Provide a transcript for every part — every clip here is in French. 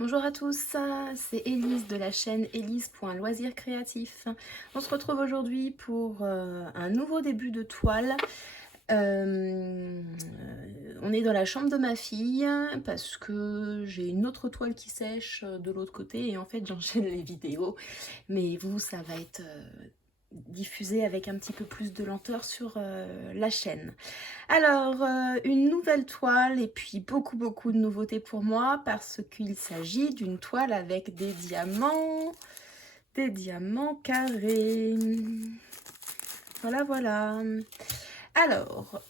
Bonjour à tous, c'est Élise de la chaîne Élise.loisirs créatifs. On se retrouve aujourd'hui pour un nouveau début de toile. On est dans la chambre de ma fille parce que j'ai une autre toile qui sèche de l'autre côté et en fait j'enchaîne les vidéos. Mais vous, ça va être diffusé avec un petit peu plus de lenteur sur la chaîne. Alors, une nouvelle toile et puis beaucoup de nouveautés pour moi parce qu'il s'agit d'une toile avec des diamants carrés. Voilà. Alors,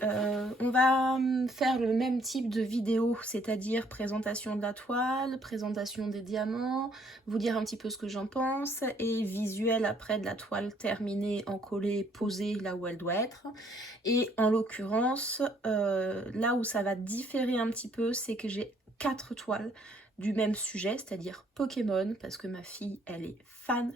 on va faire le même type de vidéo, c'est-à-dire présentation de la toile, présentation des diamants, vous dire un petit peu ce que j'en pense, et visuel après de la toile terminée, encollée, posée là où elle doit être. Et en l'occurrence, là où ça va différer un petit peu, c'est que j'ai 4 toiles du même sujet, c'est-à-dire Pokémon, parce que ma fille, elle est fan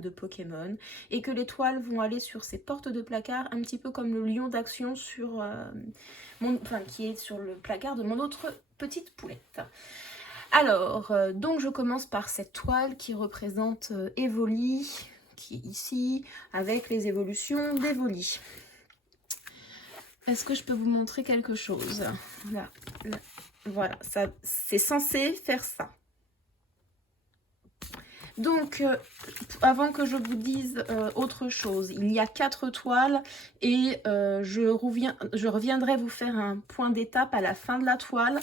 de Pokémon, et que les toiles vont aller sur ces portes de placard, un petit peu comme le lion d'action sur qui est sur le placard de mon autre petite poulette. Alors, donc je commence par cette toile qui représente Evoli, qui est ici, avec les évolutions d'Evoli. Est-ce que je peux vous montrer quelque chose? Là, voilà, ça, c'est censé faire ça. Donc, avant que je vous dise autre chose, il y a 4 toiles et je reviendrai vous faire un point d'étape à la fin de la toile.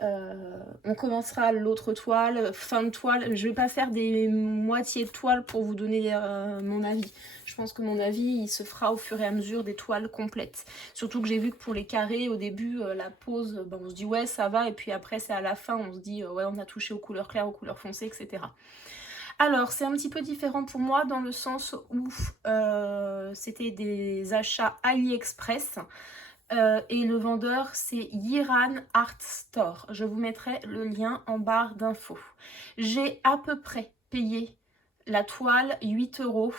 On commencera l'autre toile, fin de toile. Je ne vais pas faire des moitiés de toile pour vous donner mon avis. Je pense que mon avis, il se fera au fur et à mesure des toiles complètes. Surtout que j'ai vu que pour les carrés, au début, la pose, on se dit ouais, ça va. Et puis après, c'est à la fin, on se dit ouais, on a touché aux couleurs claires, aux couleurs foncées, etc. Alors, c'est un petit peu différent pour moi dans le sens où c'était des achats AliExpress. Et le vendeur, c'est Yiran Art Store. Je vous mettrai le lien en barre d'infos. J'ai à peu près payé la toile 8 €.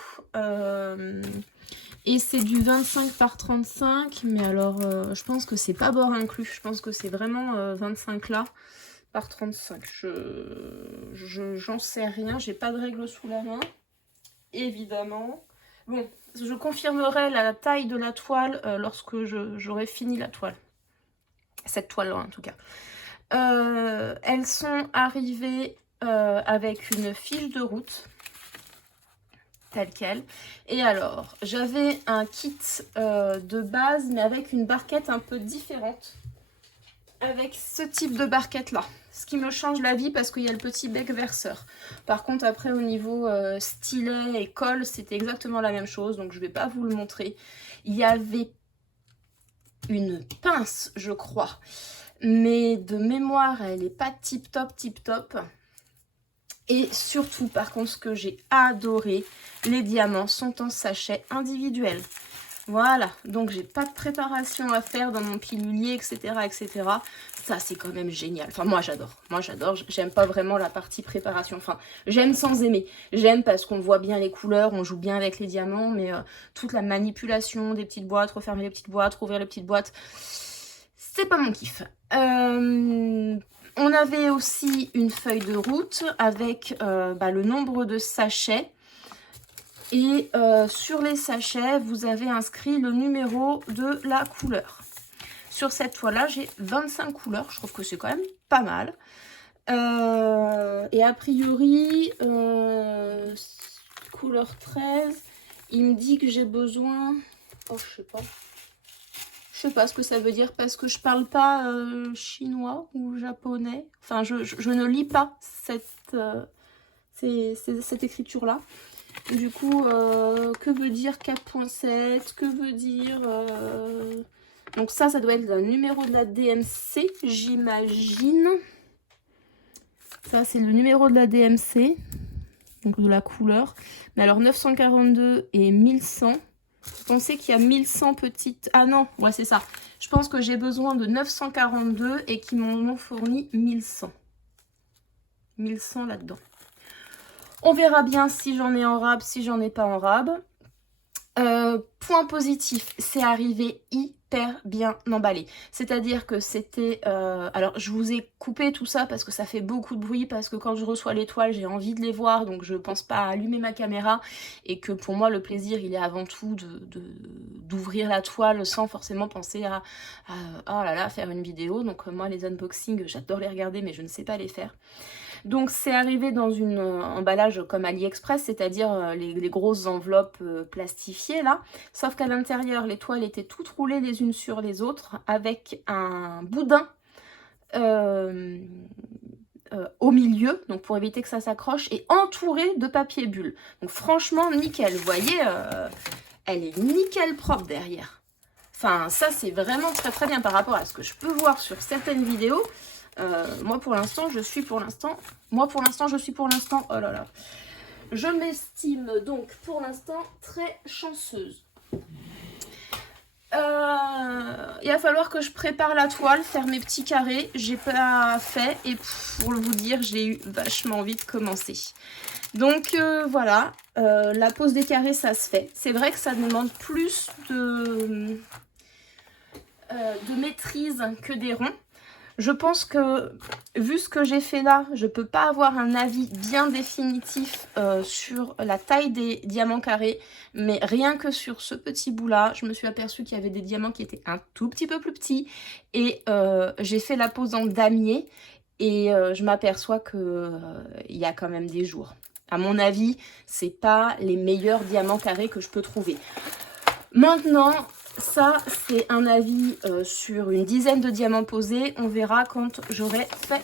Et c'est du 25 par 35. Mais alors, je pense que c'est pas bord inclus. Je pense que c'est vraiment 25 là par 35. J'en sais rien. J'ai pas de règle sous la main. Évidemment. Bon, je confirmerai la taille de la toile lorsque j'aurai fini la toile. Cette toile-là, en tout cas. Elles sont arrivées avec une fiche de route, telle quelle. Et alors, j'avais un kit de base, mais avec une barquette un peu différente. Avec ce type de barquette-là. Ce qui me change la vie parce qu'il y a le petit bec verseur. Par contre, après, au niveau stylet et colle, c'était exactement la même chose. Donc, je ne vais pas vous le montrer. Il y avait une pince, je crois. Mais de mémoire, elle n'est pas tip top. Et surtout, par contre, ce que j'ai adoré, les diamants sont en sachet individuel. Voilà, donc j'ai pas de préparation à faire dans mon pilulier, etc. Ça, c'est quand même génial. Enfin, moi, j'adore. J'aime pas vraiment la partie préparation. Enfin, j'aime sans aimer. J'aime parce qu'on voit bien les couleurs, on joue bien avec les diamants, mais toute la manipulation des petites boîtes, refermer les petites boîtes, rouvrir les petites boîtes, c'est pas mon kiff. On avait aussi une feuille de route avec le nombre de sachets. Et sur les sachets, vous avez inscrit le numéro de la couleur. Sur cette toile-là, j'ai 25 couleurs. Je trouve que c'est quand même pas mal. Et a priori, couleur 13, il me dit que j'ai besoin... Oh, je sais pas. Je sais pas ce que ça veut dire parce que je parle pas chinois ou japonais. Enfin, je ne lis pas cette écriture-là. Du coup, que veut dire 4.7? Que veut dire... Donc ça doit être le numéro de la DMC, j'imagine. Ça, c'est le numéro de la DMC, donc de la couleur. Mais alors, 942 et 1100. Vous pensez qu'il y a 1100 petites... Ah non, ouais, c'est ça. Je pense que j'ai besoin de 942 et qu'ils m'en ont fourni 1100. 1100 là-dedans. On verra bien si j'en ai en rab, si j'en ai pas en rab. Point positif, c'est arrivé hyper bien emballé. C'est-à-dire que c'était... alors, je vous ai coupé tout ça parce que ça fait beaucoup de bruit, parce que quand je reçois les toiles, j'ai envie de les voir, donc je pense pas à allumer ma caméra, et que pour moi, le plaisir, il est avant tout d'ouvrir la toile sans forcément penser à oh là là, faire une vidéo. Donc moi, les unboxings, j'adore les regarder, mais je ne sais pas les faire. Donc c'est arrivé dans un emballage comme AliExpress, c'est-à-dire les grosses enveloppes plastifiées là, sauf qu'à l'intérieur les toiles étaient toutes roulées les unes sur les autres avec un boudin au milieu, donc pour éviter que ça s'accroche, et entouré de papier bulle. Donc franchement nickel, vous voyez, elle est nickel propre derrière. Enfin ça c'est vraiment très très bien par rapport à ce que je peux voir sur certaines vidéos. Moi pour l'instant, je suis pour l'instant, oh là là, je m'estime donc pour l'instant très chanceuse. Il va falloir que je prépare la toile, faire mes petits carrés, j'ai pas fait, et pour vous dire, j'ai eu vachement envie de commencer. Donc voilà, la pose des carrés ça se fait. C'est vrai que ça demande plus de maîtrise que des ronds. Je pense que, vu ce que j'ai fait là, je ne peux pas avoir un avis bien définitif sur la taille des diamants carrés. Mais rien que sur ce petit bout-là, je me suis aperçue qu'il y avait des diamants qui étaient un tout petit peu plus petits. Et j'ai fait la pose en damier. Et je m'aperçois qu'il y a quand même des jours. À mon avis, c'est pas les meilleurs diamants carrés que je peux trouver. Maintenant... ça, c'est un avis sur une dizaine de diamants posés. On verra quand j'aurai fait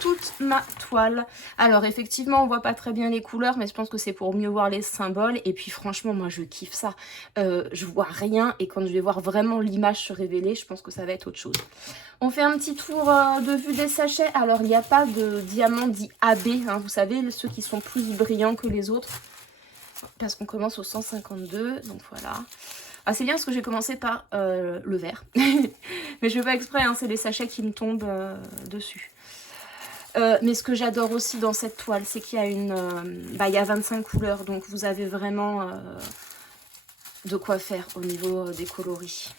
toute ma toile. Alors, effectivement, on voit pas très bien les couleurs, mais je pense que c'est pour mieux voir les symboles. Et puis, franchement, moi, je kiffe ça. Je vois rien, et quand je vais voir vraiment l'image se révéler, je pense que ça va être autre chose. On fait un petit tour de vue des sachets. Alors, il n'y a pas de diamants dits AB, hein, vous savez, ceux qui sont plus brillants que les autres. Parce qu'on commence au 152, donc voilà. Ah, c'est bien parce que j'ai commencé par le vert. Mais je fais pas exprès, hein, c'est les sachets qui me tombent dessus. Mais ce que j'adore aussi dans cette toile, c'est qu'il y a il y a 25 couleurs. Donc vous avez vraiment de quoi faire au niveau des coloris.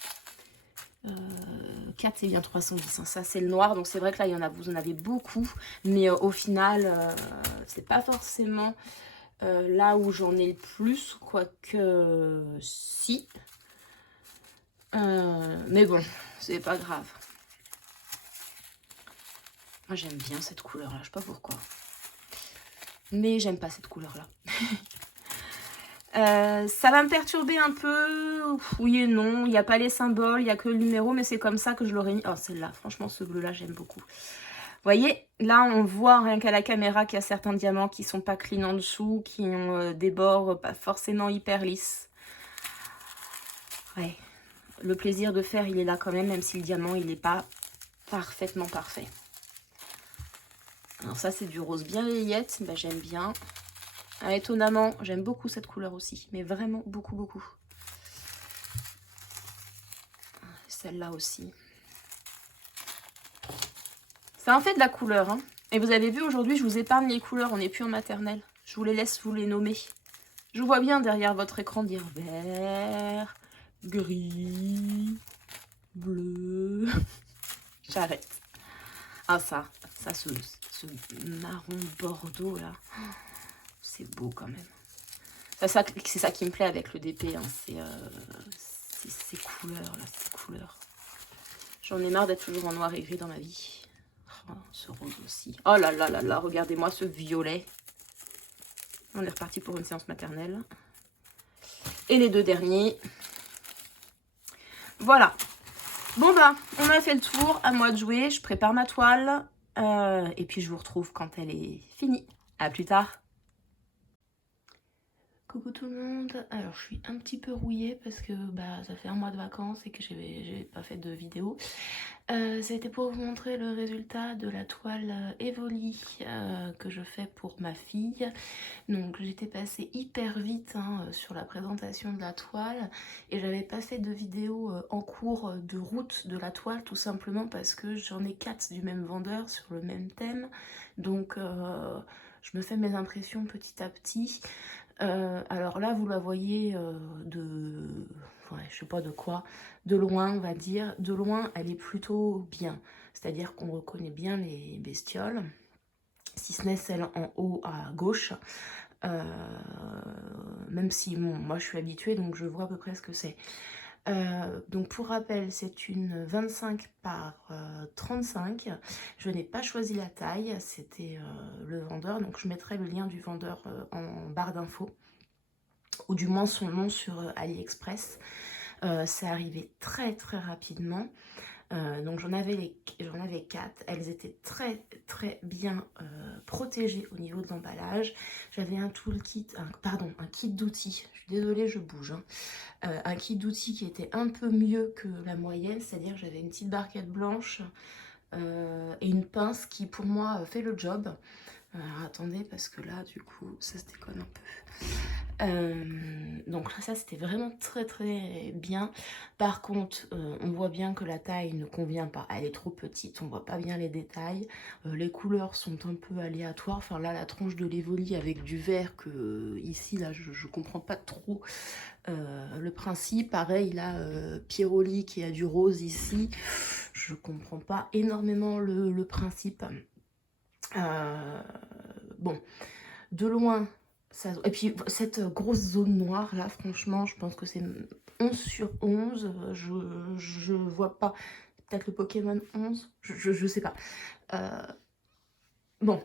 4 c'est bien 310, hein. Ça c'est le noir, donc c'est vrai que là vous en avez beaucoup. Mais au final, c'est pas forcément là où j'en ai le plus, quoique si. Mais bon, c'est pas grave. Moi j'aime bien cette couleur là, je sais pas pourquoi. Mais j'aime pas cette couleur là. Ça va me perturber un peu, oui et non. Il n'y a pas les symboles, il n'y a que le numéro, mais c'est comme ça que je l'aurais mis. Oh celle-là, franchement ce bleu là j'aime beaucoup. Vous voyez, là on voit rien qu'à la caméra qu'il y a certains diamants qui sont pas clean en dessous, qui ont des bords pas forcément hyper lisses. Ouais. Le plaisir de faire, il est là quand même si le diamant, il n'est pas parfaitement parfait. Alors ça, c'est du rose bien layette, bah, j'aime bien. Ah, étonnamment, j'aime beaucoup cette couleur aussi, mais vraiment beaucoup, beaucoup. Celle-là aussi. Ça en fait de la couleur, hein. Et vous avez vu, aujourd'hui, je vous épargne les couleurs, on n'est plus en maternelle. Je vous les laisse vous les nommer. Je vous vois bien derrière votre écran dire vert, gris, bleu. J'arrête. Ah ça ce marron bordeaux là, c'est beau quand même. C'est ça qui me plaît avec le DP, hein. C'est ces couleurs là, ces couleurs. J'en ai marre d'être toujours en noir et gris dans ma vie. Oh, ce rose aussi. Oh là là là là, regardez-moi ce violet. On est reparti pour une séance maternelle. Et les deux derniers. Voilà. Bon bah, on a fait le tour, à moi de jouer, je prépare ma toile, et puis je vous retrouve quand elle est finie. À plus tard. Coucou tout le monde, alors je suis un petit peu rouillée parce que ça fait un mois de vacances et que j'ai pas fait de vidéo. C'était pour vous montrer le résultat de la toile Evoli que je fais pour ma fille. Donc j'étais passée hyper vite sur la présentation de la toile et j'avais pas fait de vidéo en cours de route de la toile, tout simplement parce que j'en ai 4 du même vendeur sur le même thème. Donc je me fais mes impressions petit à petit. Alors là, vous la voyez de... Ouais, je sais pas de quoi. De loin, on va dire. De loin, elle est plutôt bien. C'est-à-dire qu'on reconnaît bien les bestioles. Si ce n'est celle en haut à gauche. Euh, Même si, bon, moi je suis habituée, donc je vois à peu près ce que c'est. Donc pour rappel, c'est une 25 par 35. Je n'ai pas choisi la taille, c'était le vendeur. Donc je mettrai le lien du vendeur en barre d'infos. Ou du moins son nom sur AliExpress. C'est arrivé très très rapidement. Donc j'en avais 4, elles étaient très très bien protégées au niveau de l'emballage. J'avais un toolkit, un kit d'outils, je suis désolée je bouge, hein. Un kit d'outils qui était un peu mieux que la moyenne, c'est-à-dire j'avais une petite barquette blanche et une pince qui pour moi fait le job. Alors attendez parce que là du coup ça se déconne un peu. Donc ça c'était vraiment très très bien. Par contre on voit bien que la taille ne convient pas, elle est trop petite, on voit pas bien les détails, les couleurs sont un peu aléatoires. Enfin là la tranche de l'Evoli avec du vert que ici là je comprends pas trop le principe. Pareil là Pieroli qui a du rose ici, je comprends pas énormément le principe. Bon, de loin, ça... Et puis cette grosse zone noire là, franchement, je pense que c'est 11 sur 11. Je vois pas. Peut-être le Pokémon 11, je sais pas. Bon,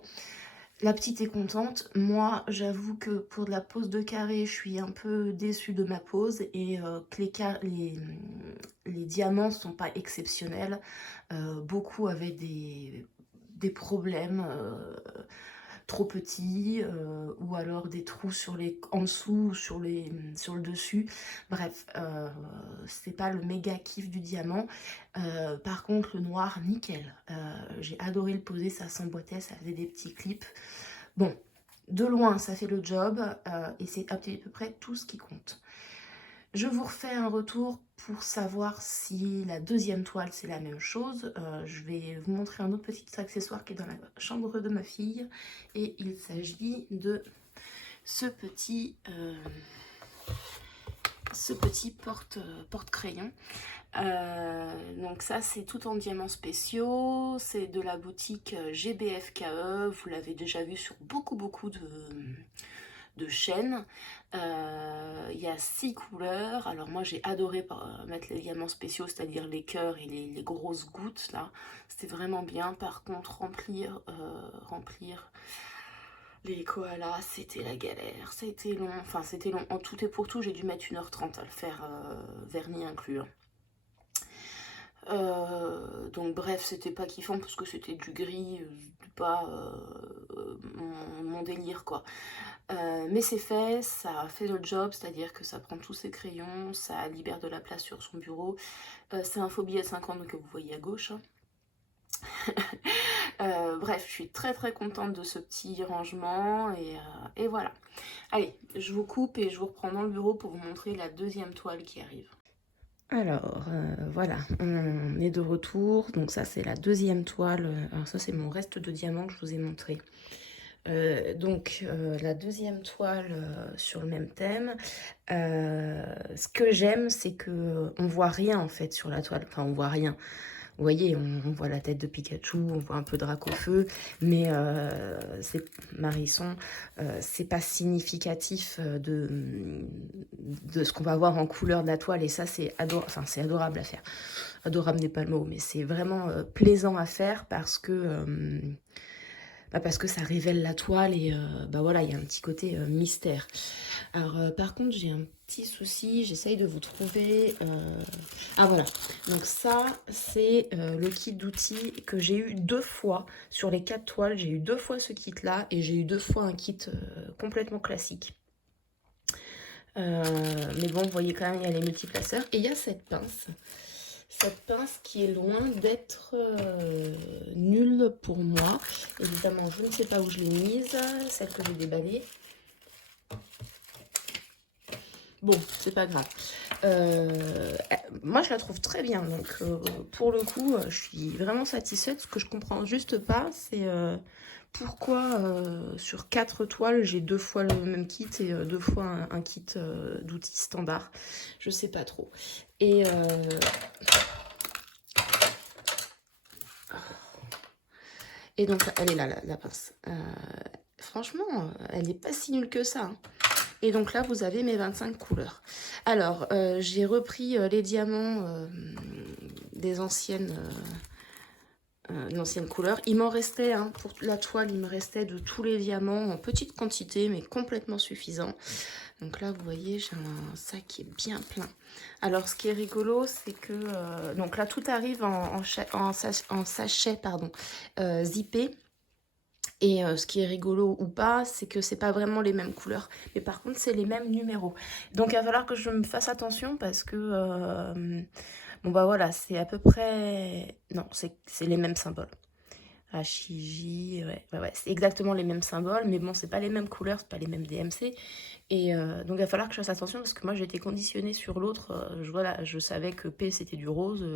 la petite est contente. Moi, j'avoue que pour de la pose de carré, je suis un peu déçue de ma pose et que les diamants sont pas exceptionnels. Beaucoup avaient des problèmes trop petits ou alors des trous en dessous, sur le dessus. Bref, c'est pas le méga kiff du diamant. Par contre, le noir, nickel. J'ai adoré le poser, ça s'emboîtait, ça faisait des petits clips. Bon, de loin, ça fait le job et c'est à peu près tout ce qui compte. Je vous refais un retour pour savoir si la deuxième toile c'est la même chose. Je vais vous montrer un autre petit accessoire qui est dans la chambre de ma fille. Et il s'agit de ce petit porte-crayon. Donc ça c'est tout en diamants spéciaux. C'est de la boutique GBFKE. Vous l'avez déjà vu sur beaucoup de chaînes. Il y a 6 couleurs. Alors moi j'ai adoré mettre les diamants spéciaux, c'est-à-dire les cœurs et les grosses gouttes là. C'était vraiment bien. Par contre remplir les koalas, c'était la galère. C'était long. Enfin c'était long. En tout et pour tout, j'ai dû mettre 1h30 à le faire, vernis inclus. Donc bref, c'était pas kiffant parce que c'était du gris, pas mon délire quoi. Mais c'est fait, ça a fait le job, c'est-à-dire que ça prend tous ses crayons, ça libère de la place sur son bureau. C'est un Phobie A50 que vous voyez à gauche. Bref, je suis très très contente de ce petit rangement et voilà. Allez, je vous coupe et je vous reprends dans le bureau pour vous montrer la deuxième toile qui arrive. Alors, voilà, on est de retour. Donc ça, c'est la deuxième toile. Alors ça, c'est mon reste de diamants que je vous ai montré. La deuxième toile sur le même thème. Ce que j'aime, c'est que on voit rien en fait sur la toile. Enfin, on voit rien. Vous voyez, on voit la tête de Pikachu, on voit un peu Dracofeu, mais c'est Marisson, c'est pas significatif de ce qu'on va voir en couleur de la toile, et ça c'est adorable à faire. Adorable n'est pas le mot, mais c'est vraiment plaisant à faire parce que ça révèle la toile et voilà, il y a un petit côté mystère. Alors par contre j'ai un petit souci, j'essaye de vous trouver... Ah voilà, donc ça c'est le kit d'outils que j'ai eu 2 fois sur les 4 toiles. J'ai eu 2 fois ce kit là et j'ai eu 2 fois un kit complètement classique. Mais bon, vous voyez quand même, il y a les multiplaceurs et il y a cette pince. Cette pince qui est loin d'être nulle pour moi. Évidemment, je ne sais pas où je l'ai mise, celle que j'ai déballée. Bon, c'est pas grave. Moi, je la trouve très bien. Donc, pour le coup, je suis vraiment satisfaite. Ce que je comprends juste pas, c'est pourquoi sur 4 toiles, j'ai 2 fois le même kit et 2 fois un kit d'outils standard. Je sais pas trop. Et donc, elle est là, la pince. Franchement, elle n'est pas si nulle que ça, hein. Et donc là, vous avez mes 25 couleurs. Alors, j'ai repris les diamants des anciennes couleurs. Il m'en restait, hein, pour la toile, il me restait de tous les diamants en petite quantité, mais complètement suffisant. Donc là, vous voyez, j'ai un sac qui est bien plein. Alors, ce qui est rigolo, c'est que... donc là, tout arrive en sachet, pardon, zippé. Et ce qui est rigolo ou pas, c'est que c'est pas vraiment les mêmes couleurs. Mais par contre, c'est les mêmes numéros. Donc, il va falloir que je me fasse attention parce que... bon, bah voilà, c'est à peu près... Non, c'est les mêmes symboles. HIJ, ouais, c'est exactement les mêmes symboles. Mais bon, c'est pas les mêmes couleurs, c'est pas les mêmes DMC. Et donc, il va falloir que je fasse attention parce que moi, j'ai été conditionnée sur l'autre. Voilà, je savais que P, c'était du rose...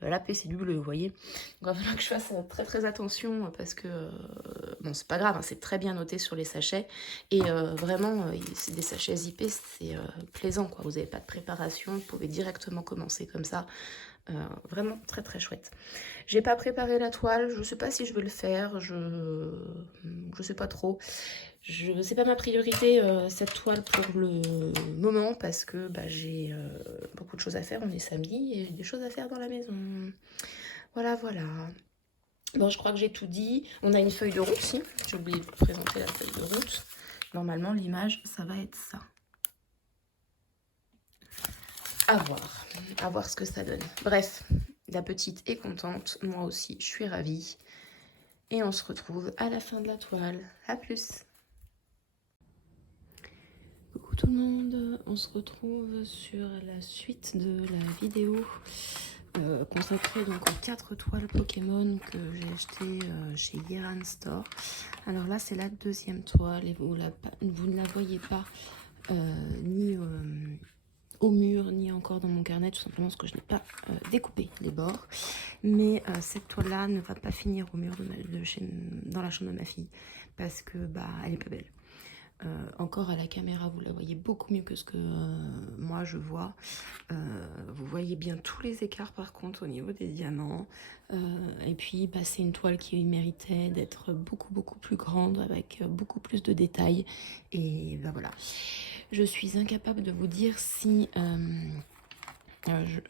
la P, c'est du bleu, vous voyez. Donc, il va falloir que je fasse très très attention parce que, bon, c'est pas grave, hein, c'est très bien noté sur les sachets. Et vraiment, c'est des sachets zippés, c'est plaisant, quoi. Vous n'avez pas de préparation, vous pouvez directement commencer comme ça. Vraiment très très chouette. J'ai pas préparé la toile, je sais pas si je vais le faire, je sais pas trop. C'est pas ma priorité cette toile pour le moment parce que bah, j'ai beaucoup de choses à faire. On est samedi et j'ai des choses à faire dans la maison. Voilà, voilà. Bon, je crois que j'ai tout dit. On a une feuille de route aussi. J'ai oublié de vous présenter la feuille de route. Normalement, l'image, ça va être ça. À voir ce que ça donne. Bref, la petite est contente. Moi aussi, je suis ravie. Et on se retrouve à la fin de la toile. À plus! Coucou tout le monde, on se retrouve sur la suite de la vidéo consacrée donc aux 4 toiles Pokémon que j'ai achetées chez Guérin Store. Alors là c'est la deuxième toile et vous ne la voyez pas ni au mur ni encore dans mon carnet, tout simplement parce que je n'ai pas découpé les bords. Mais cette toile là ne va pas finir au mur dans la chambre de ma fille parce que bah elle est pas belle. Encore à la caméra, vous la voyez beaucoup mieux que ce que moi je vois. Vous voyez bien tous les écarts par contre au niveau des diamants. Et puis bah, c'est une toile qui méritait d'être beaucoup plus grande avec beaucoup plus de détails. Et bah, voilà. Je suis incapable de vous dire si... je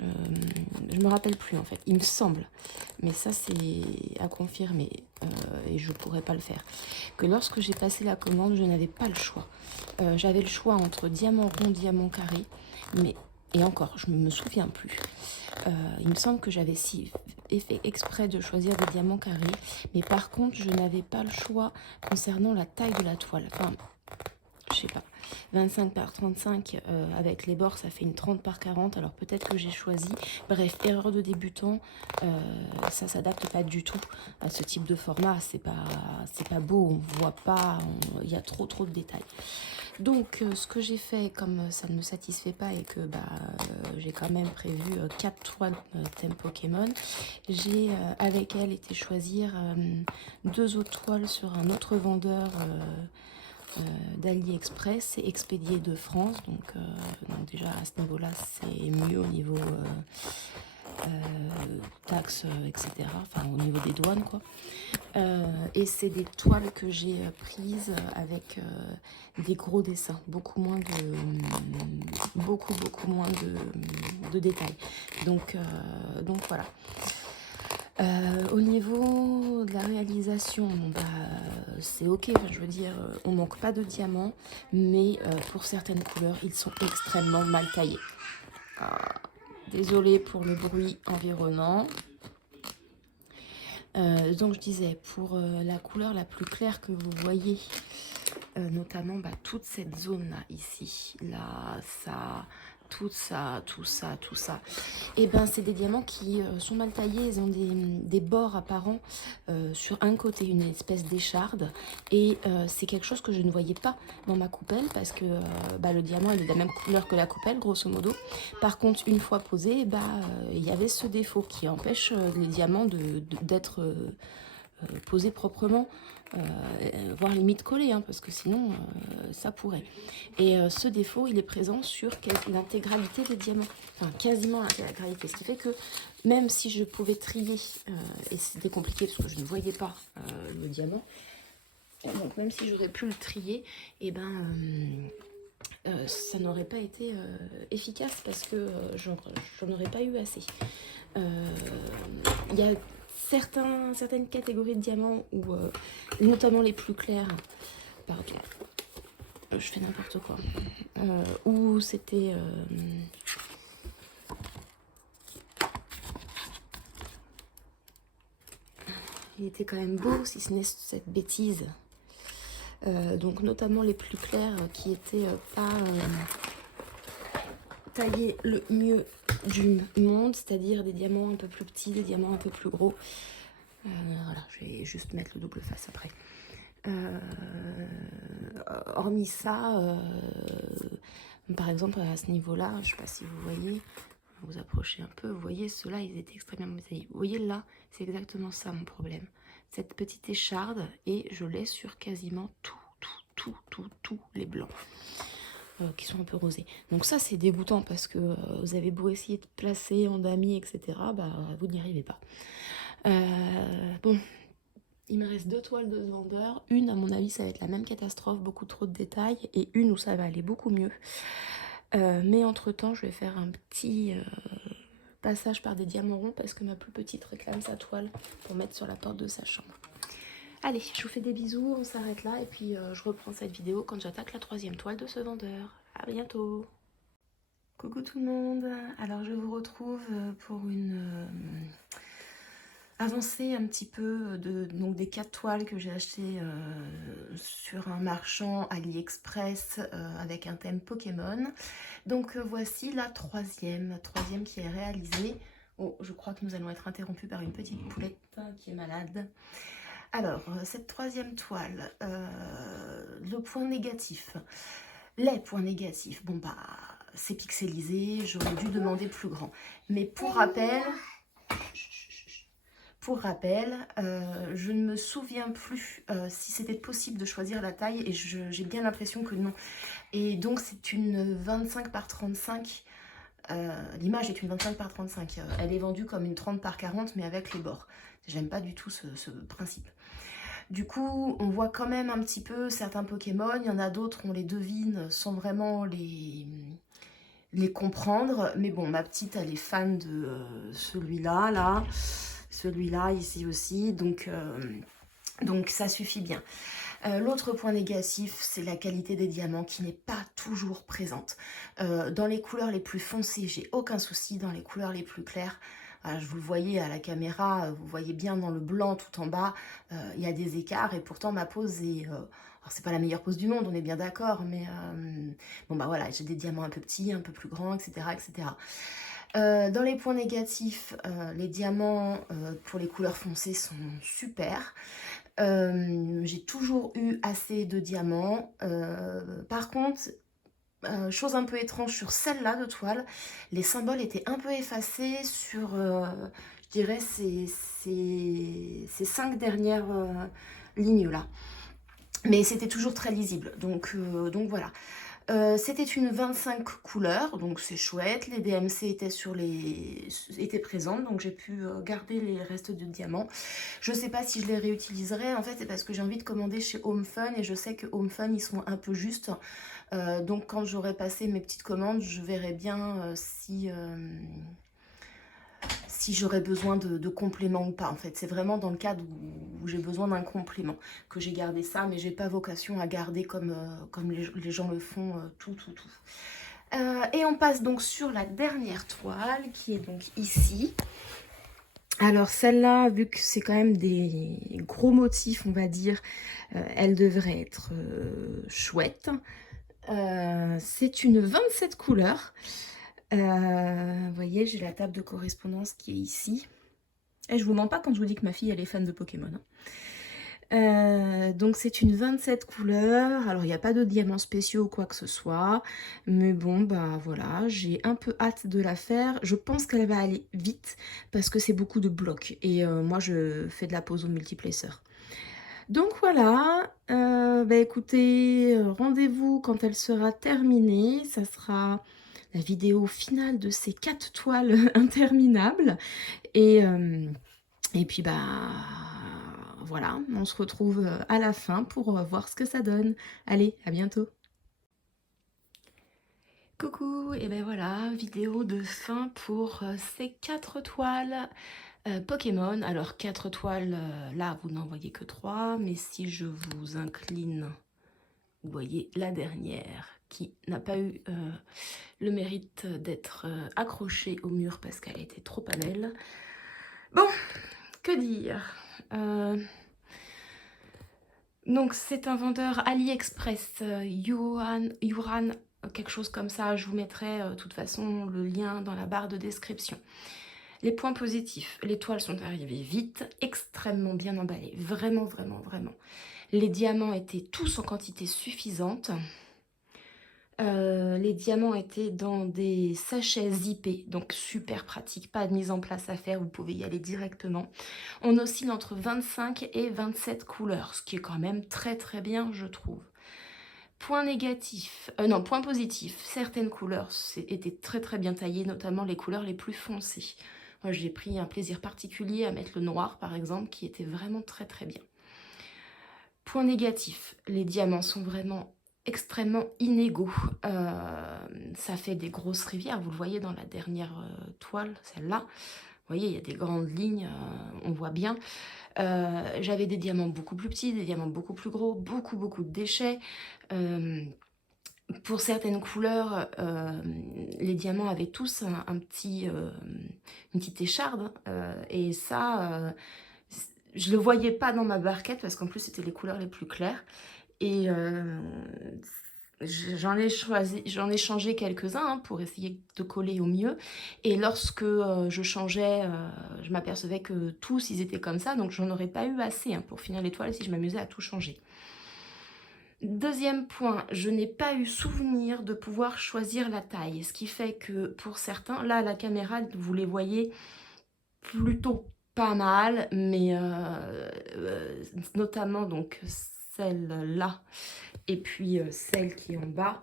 me rappelle plus en fait, il me semble, mais ça c'est à confirmer et je pourrais pas le faire, que lorsque j'ai passé la commande je n'avais pas le choix. J'avais le choix entre diamant rond, diamant carré, mais et encore je ne me souviens plus. Il me semble que j'avais fait exprès de choisir des diamants carrés, mais par contre je n'avais pas le choix concernant la taille de la toile. Enfin, je sais pas, 25 par 35 avec les bords ça fait une 30 par 40, alors peut-être que j'ai choisi, bref, erreur de débutant, ça s'adapte pas du tout à ce type de format, c'est pas beau, on voit pas, il y a trop de détails. Donc ce que j'ai fait, comme ça ne me satisfait pas et que bah, j'ai quand même prévu 4 toiles thème Pokémon, j'ai avec elle été choisir 2 autres toiles sur un autre vendeur d'AliExpress et expédié de France, donc déjà à ce niveau là c'est mieux au niveau taxes etc, enfin au niveau des douanes quoi. Et c'est des toiles que j'ai prises avec des gros dessins, beaucoup moins de détails, donc voilà. Au niveau de la réalisation, bah, c'est ok, je veux dire, on manque pas de diamants, mais pour certaines couleurs, ils sont extrêmement mal taillés. Désolée pour le bruit environnant. Donc je disais, pour la couleur la plus claire que vous voyez, notamment bah, toute cette zone là ici, là, ça, tout ça, tout ça, tout ça. Et ben c'est des diamants qui sont mal taillés, ils ont des bords apparents sur un côté, une espèce d'écharde. Et c'est quelque chose que je ne voyais pas dans ma coupelle parce que le diamant il est de la même couleur que la coupelle, grosso modo. Par contre, une fois posé, il y avait ce défaut qui empêche les diamants d'être posés proprement, voire limite collés, hein, parce que sinon ça pourrait. Et ce défaut, il est présent sur l'intégralité des diamants, enfin quasiment l'intégralité, ce qui fait que même si je pouvais trier, et c'était compliqué parce que je ne voyais pas le diamant, donc même si j'aurais pu le trier, et ça n'aurait pas été efficace parce que j'en aurais pas eu assez. Il y a certaines catégories de diamants, où, notamment les plus clairs, pardon, je fais n'importe quoi, où c'était... il était quand même beau, si ce n'est cette bêtise. Donc notamment les plus clairs qui étaient pas taillés le mieux du monde, c'est-à-dire des diamants un peu plus petits, des diamants un peu plus gros. Voilà, je vais juste mettre le double face après. Hormis ça, par exemple à ce niveau-là, je ne sais pas si vous voyez, vous approchez un peu, vous voyez ceux-là ils étaient extrêmement taillés. Vous voyez là, c'est exactement ça mon problème. Cette petite écharde, et je l'ai sur quasiment tous les blancs qui sont un peu rosés. Donc ça c'est dégoûtant parce que vous avez beau essayer de placer en damier, etc. Vous n'y arrivez pas. Bon, il me reste 2 toiles de ce vendeur. Une, à mon avis, ça va être la même catastrophe, beaucoup trop de détails, et une où ça va aller beaucoup mieux. Mais entre-temps, je vais faire un petit passage par des diamants ronds parce que ma plus petite réclame sa toile pour mettre sur la porte de sa chambre. Allez, je vous fais des bisous, on s'arrête là, et puis je reprends cette vidéo quand j'attaque la 3e toile de ce vendeur. À bientôt. Coucou tout le monde. Alors je vous retrouve pour une avancée un petit peu donc des 4 toiles que j'ai achetées sur un marchand AliExpress avec un thème Pokémon. Donc voici la troisième qui est réalisée. Oh, je crois que nous allons être interrompus par une petite poulette qui est malade. Alors, cette 3e toile, le point négatif, les points négatifs, bon c'est pixelisé, j'aurais dû demander plus grand. Mais pour rappel, je ne me souviens plus si c'était possible de choisir la taille, et j'ai bien l'impression que non. Et donc c'est une 25 par 35, l'image est une 25 par 35, elle est vendue comme une 30 par 40 mais avec les bords. J'aime pas du tout ce principe. Du coup, on voit quand même un petit peu certains Pokémon. Il y en a d'autres, on les devine sans vraiment les comprendre. Mais bon, ma petite, elle est fan de celui-là, là. Celui-là, ici aussi. Donc ça suffit bien. L'autre point négatif, c'est la qualité des diamants qui n'est pas toujours présente. Dans les couleurs les plus foncées, j'ai aucun souci. Dans les couleurs les plus claires, je vous le voyez à la caméra, vous voyez bien dans le blanc tout en bas, il y a des écarts, et pourtant ma pose est... alors c'est pas la meilleure pose du monde, on est bien d'accord, mais bon voilà, j'ai des diamants un peu petits, un peu plus grands, etc. etc. Dans les points négatifs, les diamants pour les couleurs foncées sont super. J'ai toujours eu assez de diamants. Par contre, chose un peu étrange sur celle-là de toile, les symboles étaient un peu effacés sur, je dirais, ces 5 dernières lignes là. Mais c'était toujours très lisible, donc voilà. C'était une 25 couleurs, donc c'est chouette. Les DMC étaient présentes, donc j'ai pu garder les restes de diamants. Je sais pas si je les réutiliserai, en fait c'est parce que j'ai envie de commander chez Home Fun, et je sais que Home Fun ils sont un peu justes. Donc quand j'aurai passé mes petites commandes, je verrai bien si j'aurais besoin de compléments ou pas. En fait, c'est vraiment dans le cadre où j'ai besoin d'un complément que j'ai gardé ça, mais j'ai pas vocation à garder comme les gens le font tout. Et on passe donc sur la dernière toile qui est donc ici. Alors celle-là, vu que c'est quand même des gros motifs, on va dire, elle devrait être chouette. C'est une 27 couleurs. Vous voyez, j'ai la table de correspondance qui est ici. Et je vous mens pas quand je vous dis que ma fille, elle est fan de Pokémon, hein. Donc c'est une 27 couleurs, alors il n'y a pas de diamants spéciaux ou quoi que ce soit, mais bon bah voilà, j'ai un peu hâte de la faire. Je pense qu'elle va aller vite parce que c'est beaucoup de blocs et moi je fais de la pose au multiplaceur. Donc voilà, bah écoutez, rendez-vous quand elle sera terminée, ça sera la vidéo finale de ces 4 toiles interminables et puis bah voilà, on se retrouve à la fin pour voir ce que ça donne. Allez, à bientôt. Coucou, et ben voilà, vidéo de fin pour ces 4 toiles Pokémon. Alors 4 toiles, là vous n'en voyez que 3, mais si je vous incline, vous voyez la dernière qui n'a pas eu le mérite d'être accrochée au mur parce qu'elle était trop pas belle. Bon, que dire donc c'est un vendeur AliExpress, Yuran, quelque chose comme ça. Je vous mettrai de toute façon le lien dans la barre de description. Les points positifs, les toiles sont arrivées vite, extrêmement bien emballées, vraiment, vraiment, vraiment. Les diamants étaient tous en quantité suffisante. Les diamants étaient dans des sachets zippés, donc super pratique, pas de mise en place à faire, vous pouvez y aller directement. On oscille entre 25 et 27 couleurs, ce qui est quand même très très bien, je trouve. Point négatif, non, point positif, certaines couleurs étaient très très bien taillées, notamment les couleurs les plus foncées. Moi j'ai pris un plaisir particulier à mettre le noir par exemple, qui était vraiment très très bien. Point négatif, les diamants sont vraiment extrêmement inégaux. Ça fait des grosses rivières, vous le voyez dans la dernière toile, celle-là. Vous voyez, il y a des grandes lignes, on voit bien. J'avais des diamants beaucoup plus petits, des diamants beaucoup plus gros, beaucoup de déchets. Pour certaines couleurs, les diamants avaient tous une petite écharde. Et ça, je le voyais pas dans ma barquette parce qu'en plus, c'était les couleurs les plus claires. Et j'en ai changé quelques-uns pour essayer de coller au mieux. Et lorsque je changeais, je m'apercevais que tous, ils étaient comme ça. Donc, j'en aurais pas eu assez pour finir les toiles si je m'amusais à tout changer. Deuxième point, je n'ai pas eu souvenir de pouvoir choisir la taille. Ce qui fait que pour certains, là, à la caméra, vous les voyez plutôt pas mal. Mais notamment, donc, celle-là et puis celle qui est en bas,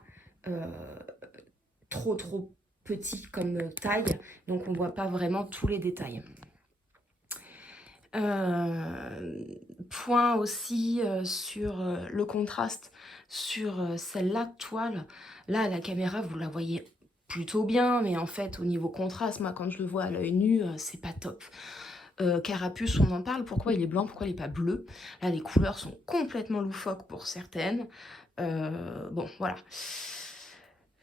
trop petit comme taille, donc on voit pas vraiment tous les détails. Point aussi sur le contraste sur celle-là toile. Là à la caméra vous la voyez plutôt bien, mais en fait au niveau contraste, moi quand je le vois à l'œil nu, c'est pas top. Carapuce, on en parle, pourquoi il est blanc, pourquoi il n'est pas bleu. Là, les couleurs sont complètement loufoques pour certaines. Bon, voilà.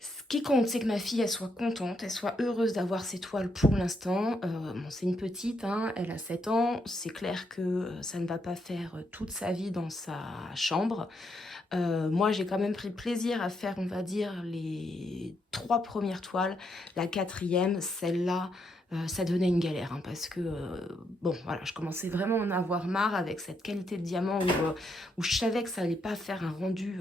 Ce qui compte, c'est que ma fille, elle soit contente, elle soit heureuse d'avoir ses toiles pour l'instant. Bon, c'est une petite, hein, elle a 7 ans. C'est clair que ça ne va pas faire toute sa vie dans sa chambre. Moi, j'ai quand même pris plaisir à faire, on va dire, les 3 premières toiles. La 4e, celle-là, ça donnait une galère, hein, parce que, bon, voilà, je commençais vraiment à en avoir marre avec cette qualité de diamant où je savais que ça allait pas faire un rendu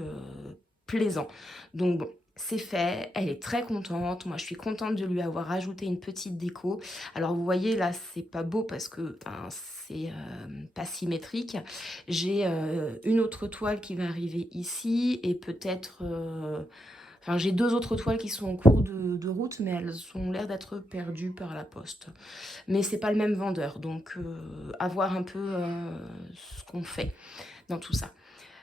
plaisant. Donc bon, c'est fait, elle est très contente, moi je suis contente de lui avoir ajouté une petite déco. Alors vous voyez là c'est pas beau parce que c'est pas symétrique. J'ai une autre toile qui va arriver ici et peut-être... Enfin, j'ai 2 autres toiles qui sont en cours de route, mais elles ont l'air d'être perdues par la poste. Mais c'est pas le même vendeur, donc à voir un peu ce qu'on fait dans tout ça.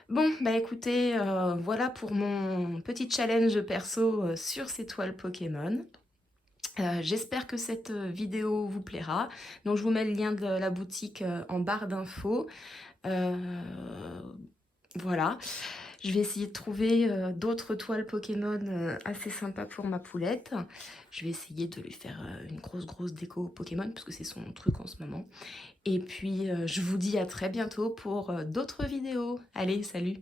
Bon, bah écoutez, voilà pour mon petit challenge perso sur ces toiles Pokémon. J'espère que cette vidéo vous plaira. Donc je vous mets le lien de la boutique en barre d'infos. Voilà. Je vais essayer de trouver d'autres toiles Pokémon assez sympas pour ma poulette. Je vais essayer de lui faire une grosse déco Pokémon, parce que c'est son truc en ce moment. Et puis, je vous dis à très bientôt pour d'autres vidéos. Allez, salut!